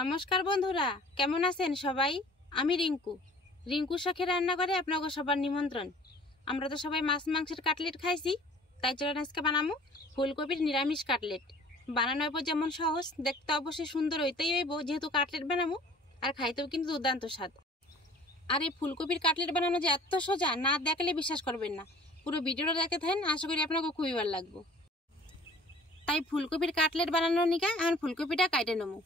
নমস্কার বন্ধুরা, কেমন আছেন সবাই? আমি রিঙ্কু শখের রান্নাঘরে আপনাকে সবার নিমন্ত্রণ। আমরা তো সবাই মাছ মাংসের কাটলেট খাইছি, তাই চলুন আজকে বানামু ফুলকপির নিরামিষ কাটলেট। বানানো হইব যেমন সহজ, দেখতে অবশ্যই সুন্দর হইতেই হইব, যেহেতু কাটলেট বানামু, আর খাইতেও কিন্তু দুর্দান্ত স্বাদ। আর এই ফুলকপির কাটলেট বানানো যে এত সোজা, না দেখলে বিশ্বাস করবেন না। পুরো ভিডিওটা দেখে থাকেন, আশা করি আপনাকে খুবই ভালো লাগবে। তাই ফুলকপির কাটলেট বানানোর নিকা এখন ফুলকপিটা কাটে নেবো।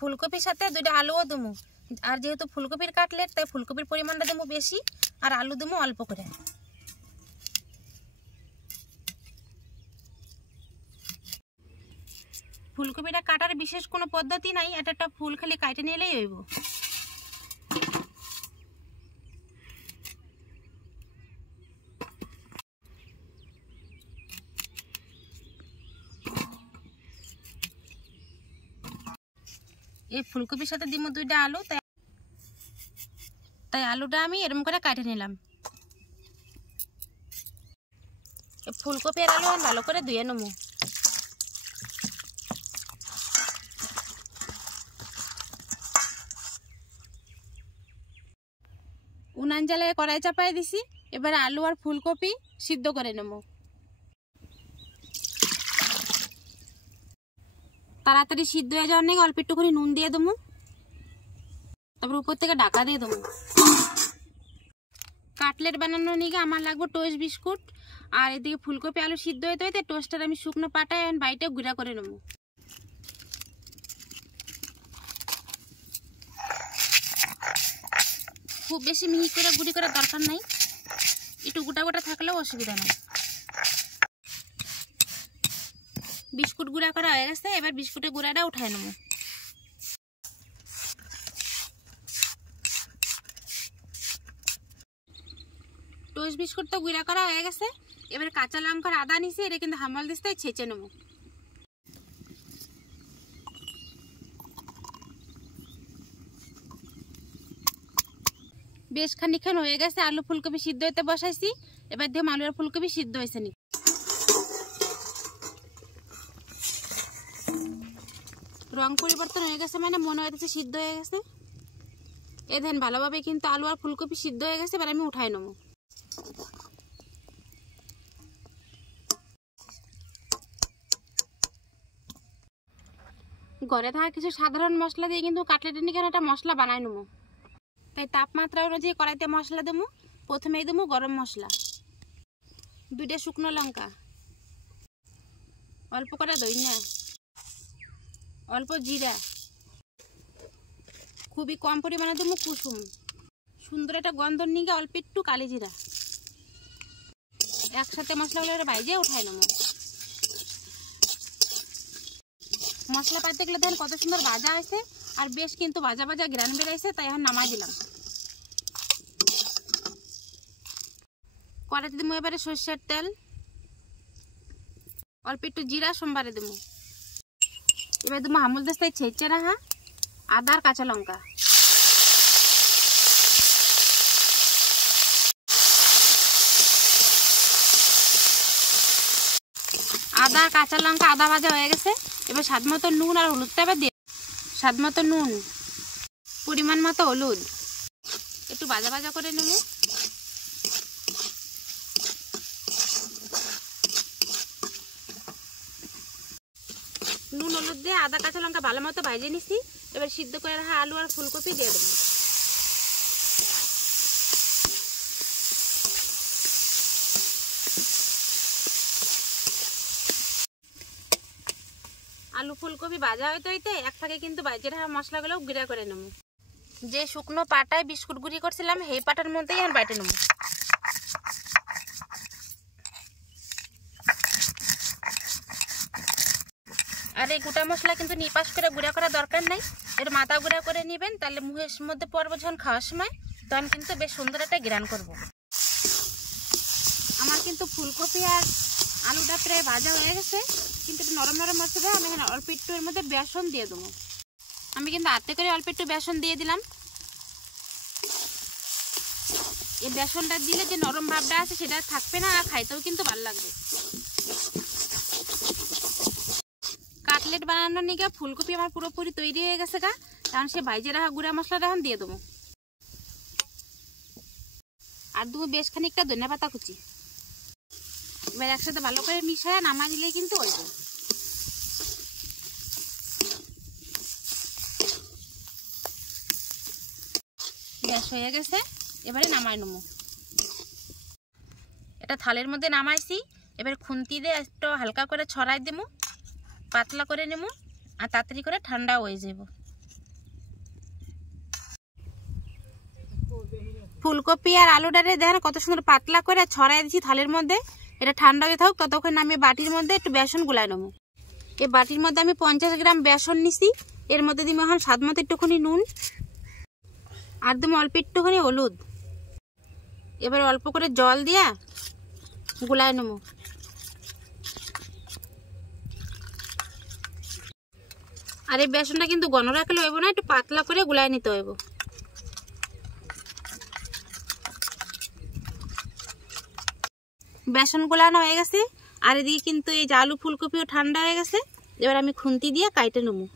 ফুলকপির সাথে দুইটা আলুও দেবো, আর যেহেতু ফুলকপির কাটলেট তাই ফুলকপির পরিমাণটা দেবো বেশি, আর আলু দেবো অল্প করে। ফুলকপিটা কাটার বিশেষ কোনো পদ্ধতি নাই, এটা একটা ফুল খালি কাটে নিলেই হইব। এই ফুলকপির সাথে দিব দুইটা আলু, তাই আলুটা আমি এরকম করে কাটে নিলাম। ফুলকপি আর আলু আমি ভালো করে ধুয়ে নেবো। উনান জ্বালায় কড়াই চাপাই দিছি, এবার আলু আর ফুলকপি সিদ্ধ করে নেবো। তাড়াতাড়ি সিদ্ধ হয়ে যাওয়ার নাকি অল্প একটুখানি নুন দিয়ে দেবো, তারপর উপর থেকে ঢাকা দিয়ে দেবো। কাটলেট বানানোর নিকে আমার লাগবে টোস্ট বিস্কুট, আর এদিকে ফুলকপি আলু সিদ্ধ হইতে হইতে টোস্টার আমি শুকনো পাটায় বাইটে গুঁড়া করে নেবো। খুব বেশি মিহি করে গুঁড়ি করার দরকার নাই, একটু গোটা গোটা থাকলেও অসুবিধা নেই। বিস্কুট গুঁড়া করা হয়ে গেছে, এবার বিস্কুটের গুঁড়াটা উঠায় নেবো। টোস্ট বিস্কুট তো গুঁড়া করা হয়ে গেছে, এবার কাঁচা লঙ্কার আদা নিছি, এটা কিন্তু হামাল দিস্তে ছেঁচে নেবো। বেশ খানিকক্ষণ হয়ে গেছে, আলু ফুলকপি সিদ্ধ হইতে বসাইছি, এবার দেখুন আলু আর ফুলকপি সিদ্ধ হয়েছে নি। রং পরিবর্তন হয়ে গেছে, মানে মনে হইতেছে সিদ্ধ হয়ে গেছে। এ দেন ভালোভাবে কিন্তু আলু আর ফুলকপি সিদ্ধ হয়ে গেছে, এবার আমি উঠাই নেবো। ঘরে থাকা কিছু সাধারণ মশলা দিয়ে কিন্তু কাটলেটের নিকে একটা মশলা বানাই নেবো। তাই তাপমাত্রা অনুযায়ী কড়াইতে মশলা দেবো। প্রথমেই দেবো গরম মশলা, দুইটা শুকনো লঙ্কা, অল্প করে ধনিয়া, অল্প জিরা, খুবই কম পরিমাণে দেবো কুসুম, সুন্দর একটা গন্ধর নিকে অল্প একটু কালি জিরা। একসাথে মশলাগুলো বাইজে উঠাই নেবো। মশলা পাইতে গেলে দেখেন কত সুন্দর ভাজা হয়েছে, আর বেশ কিন্তু ভাজা ভাজা গ্রান বেরাইছে, তাই এখন নামাই দিলাম। কড়াইতে দেবো এবারে সরষের তেল, অল্প একটু জিরা সোমবারে দেবো। এবার দেবো আমুল দিস্তায় ছেঁচে রাখা আদা আর কাঁচা লঙ্কা। আদা কাঁচা লঙ্কা আদা ভাজা হয়ে গেছে, এবার স্বাদ মতো নুন আর হলুদটা এবার দিয়ে, স্বাদ মতো নুন, পরিমাণ মতো হলুদ, একটু ভাজা ভাজা করে নেব। নুন হলুদ দিয়ে আদা কাঁচা লঙ্কা ভালো মতো ভাজে নিছি, এবার সিদ্ধ করে রাখা আলু আর ফুলকপি দিয়ে দেবো। আলু ফুলকপি ভাজা হইতে হইতে এক ফাঁকে কিন্তু বাইজে রাখা মশলাগুলো গুঁড়া করে নেবো। যে শুকনো পাটায় বিস্কুট গুঁড়ি করছিলাম সেই পাটার মধ্যেই এখন বাইটে নেবো। আর এই গোটা মশলা কিন্তু নিপাস করে গুঁড়া করা দরকার নাই, এর মাথা গুঁড়া করে নেবেন, তাহলে মুখের মধ্যে পড়বো যখন খাওয়ার সময়, তখন কিন্তু বেশ সুন্দর একটা ঘ্রাণ করবো। আমার কিন্তু ফুলকপি আর আলুটা প্রায় ভাজা হয়ে গেছে, কিন্তু একটু নরম নরম মশলা আমি এখানে অল্প একটু এর মধ্যে বেসন দিয়ে দেবো। আমি কিন্তু হাতে করে অল্প একটু বেসন দিয়ে দিলাম। এই বেসনটা দিলে যে নরম ভাবটা আছে সেটা থাকবে না, আর খাইতেও কিন্তু ভালো লাগবে। কাটলেট বানানোর নিকে ফুলকপি আমার পুরোপুরি তৈরি হয়ে গেছে গা। কারণ সে ভাইজে রাখা গুঁড়া মশলাটা এখন দিয়ে দেবো, আর দেবো বেশ খানিকটা ধনিয়া পাতা কুচি। এবার একসাথে ভালো করে মিশিয়ে নামা দিলে কিন্তু হইব। গ্যাস হয়ে গেছে, এবারে নামাই নেবো। এটা থালের মধ্যে নামাইছি, এবার খুন্তি দিয়ে একটু হালকা করে ছড়াই দেবো, পাতলা করে নেবো, আর তাড়াতাড়ি করে ঠান্ডা হয়ে যাব। ফুলকপি আর আলুটারে দেখেন কত সুন্দর পাতলা করে ছড়াই দিচ্ছি থালের মধ্যে। এটা ঠান্ডা হয়ে থাকুক, ততক্ষণ আমি বাটির মধ্যে একটু বেসন গুলাই নেবো। এই বাটির মধ্যে আমি 50 গ্রাম বেসন নিছি। এর মধ্যে দিব এখন স্বাদ মতো একটুখানি নুন, আর দেবো অল্প একটুখানি হলুদ। এবার অল্প করে জল দিয়া গুলাই নেবো। আর এই বেসনটা কিন্তু ঘন রাখলে হইব না, একটু পাতলা করে গুলাই নিতে হইব। বেসন গুলানো হয়ে গেছে, আর এদিকে কিন্তু এই যে আলু ফুলকপিও ঠান্ডা হয়ে গেছে। এবার আমি খুন্তি দিয়ে কাইটে নেবো।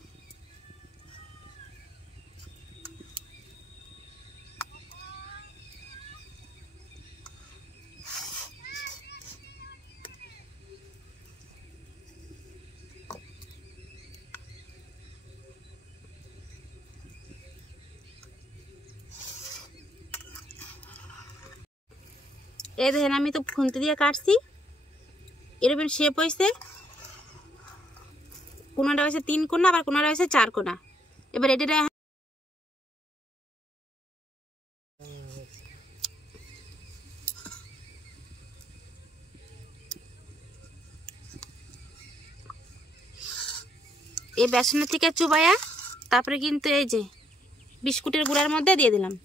এই দেখেন আমি তো খুন্তি দিয়ে কাটছি, এরকম শেপ হয়েছে। কোনাটা হয়েছে 3 কোনা, আবার কোনাটা হয়েছে 4 কোনা। এবার এটা এই বেসনের থেকে চুবাইয়া তারপরে কিন্তু এই যে বিস্কুটের গুঁড়ার মধ্যে দিয়ে দিলাম।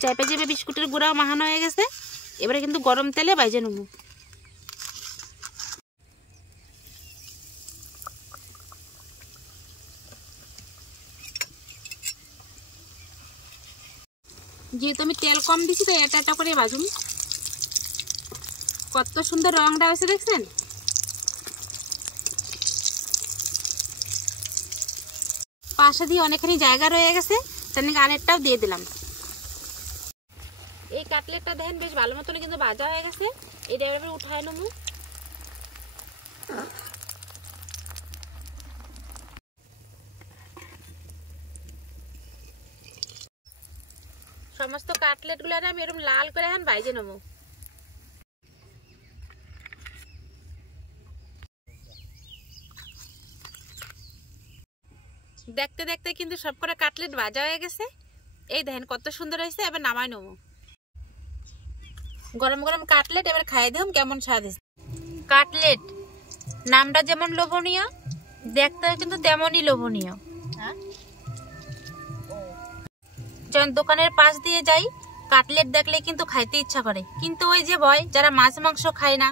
চাইপে চেপে বিস্কুটের গুঁড়াও মাখানো হয়ে গেছে। এবারে কিন্তু গরম তেলে ভাজে নেব। যেহেতু আমি তেল কম দিছি তো এটা এটা করে ভাজুন। কত সুন্দর রংটা হয়েছে দেখছেন। পাশে দিয়ে অনেকখানি জায়গা রয়ে গেছে, তার আরেকটাও দিয়ে দিলাম। এই কাটলেটটা দেখেন বেশ ভালো মতন কিন্তু ভাজা হয়ে গেছে। এটা এবার উঠায় নেব। সমস্ত কাটলেট গুলো আমি এরকম লাল করে এখন ভাজে নেব। দেখতে দেখতে কিন্তু সবকটা কাটলেট ভাজা হয়ে গেছে। এই দেখেন কত সুন্দর হয়েছে। এবার নামাই নেব। গরম গরম কাটলেট এবার খাই দিলাম, কেমন স্বাদ হয়েছে। কাটলেট নামটা যেমন লোভনীয়, দেখতে কিন্তু তেমনই লোভনীয়। যখন দোকানের পাশ দিয়ে যাই কাটলেট দেখলে কিন্তু খাইতে ইচ্ছা করে, কিন্তু ওই যে ভয়, যারা মাছ মাংস খায় না,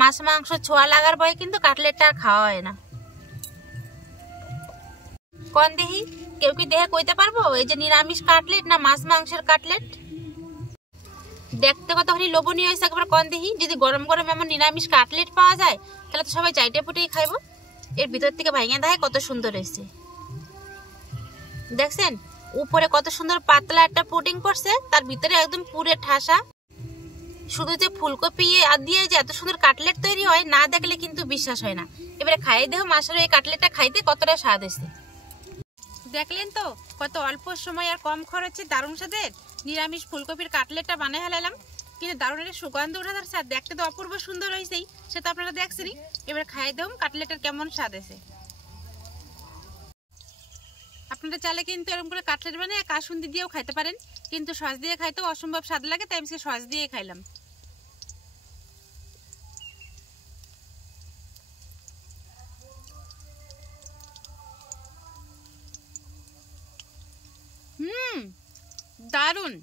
মাছ মাংস ছোঁয়া লাগার ভয় কিন্তু কাটলেটটা আর খাওয়া হয় না। কোন দেখি কেউ কি দেখে কইতে পারবো এই যে নিরামিষ কাটলেট না মাছ মাংসের কাটলেট? দেখতে কতখানি লোভনীয় হয়েছে একবার কোন দেখি। যদি গরম গরম এমন নিরামিষ কাটলেট পাওয়া যায় তাহলে তো সবাই চাইটে ফুটেই খাইবো। এর ভিতর থেকে ভাঙে দেখে কত সুন্দর হয়েছে দেখছেন। উপরে কত সুন্দর পাতলা একটা পুডিং পড়ছে, তার ভিতরে একদম পুরে ঠাসা। শুধু যে ফুলকপি দিয়ে যে এত সুন্দর কাটলেট তৈরি হয় না দেখলে কিন্তু বিশ্বাস হয় না। এবারে খাই দেখো মাসের এই কাটলেটটা খাইতে কতটা স্বাদ হয়েছে। দেখলেন তো কত অল্প সময় আর কম খরচে দারুণ স্বাদের নিরামিষ ফুলকপির কাটলেটটা বানিয়ে ফেলালাম। কিন্তু দারুণ একটা সুগন্ধ উঠার স্বাদ, দেখতে তো অপূর্ব সুন্দর হয়েছেই, সেটা আপনারা দেখছেনই। এবার খাই দেখুন কাটলেটের কেমন স্বাদ আছে। আপনারা চাইলে কিন্তু এরকম করে কাটলেট বানিয়ে কাসুন্দি দিয়েও খাইতে পারেন, কিন্তু সস দিয়ে খাইতেও অসম্ভব স্বাদ লাগে, তাই আমি সস দিয়ে খাইলাম। দারুণ।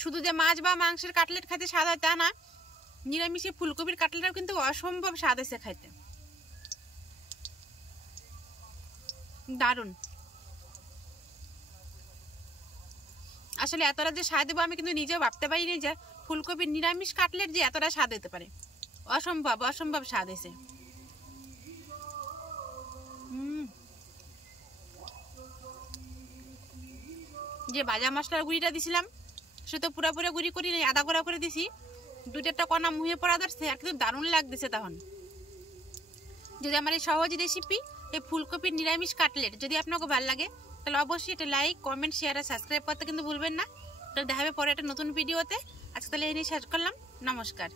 শুধু যে মাছ বা মাংসের কাটলেট খাইতে স্বাদ হয় তা না, নিরামিষে ফুলকপির কাটলেটও কিন্তু অসম্ভব স্বাদ হয়েছে খাইতে, দারুণ। আসলে এতটা যে স্বাদ দেবো আমি কিন্তু নিজেও ভাবতে পারিনি যে ফুলকপির নিরামিষ কাটলেট যে এতটা স্বাদ হতে পারে। অসম্ভব অসম্ভব স্বাদ এসে। যে ভাজা মশলার গুঁড়িটা দিছিলাম সে তো পুরোপুরি গুঁড়ি করি নেই, আদা গুঁড়া করে দিছি। 2-4টা কণা মুহে পড়া ধরছে আর কিন্তু দারুণ লাগতেছে। তখন যদি আমার এই সহজ রেসিপি এই ফুলকপির নিরামিষ কাটলেট যদি আপনাকে ভালো লাগে তাহলে অবশ্যই এটা লাইক, কমেন্ট, শেয়ার আর সাবস্ক্রাইব করতে কিন্তু ভুলবেন না। তাহলে দেখা হবে পরে একটা নতুন ভিডিওতে। আজকে তাহলে এই নিয়ে শেষ করলাম। নমস্কার।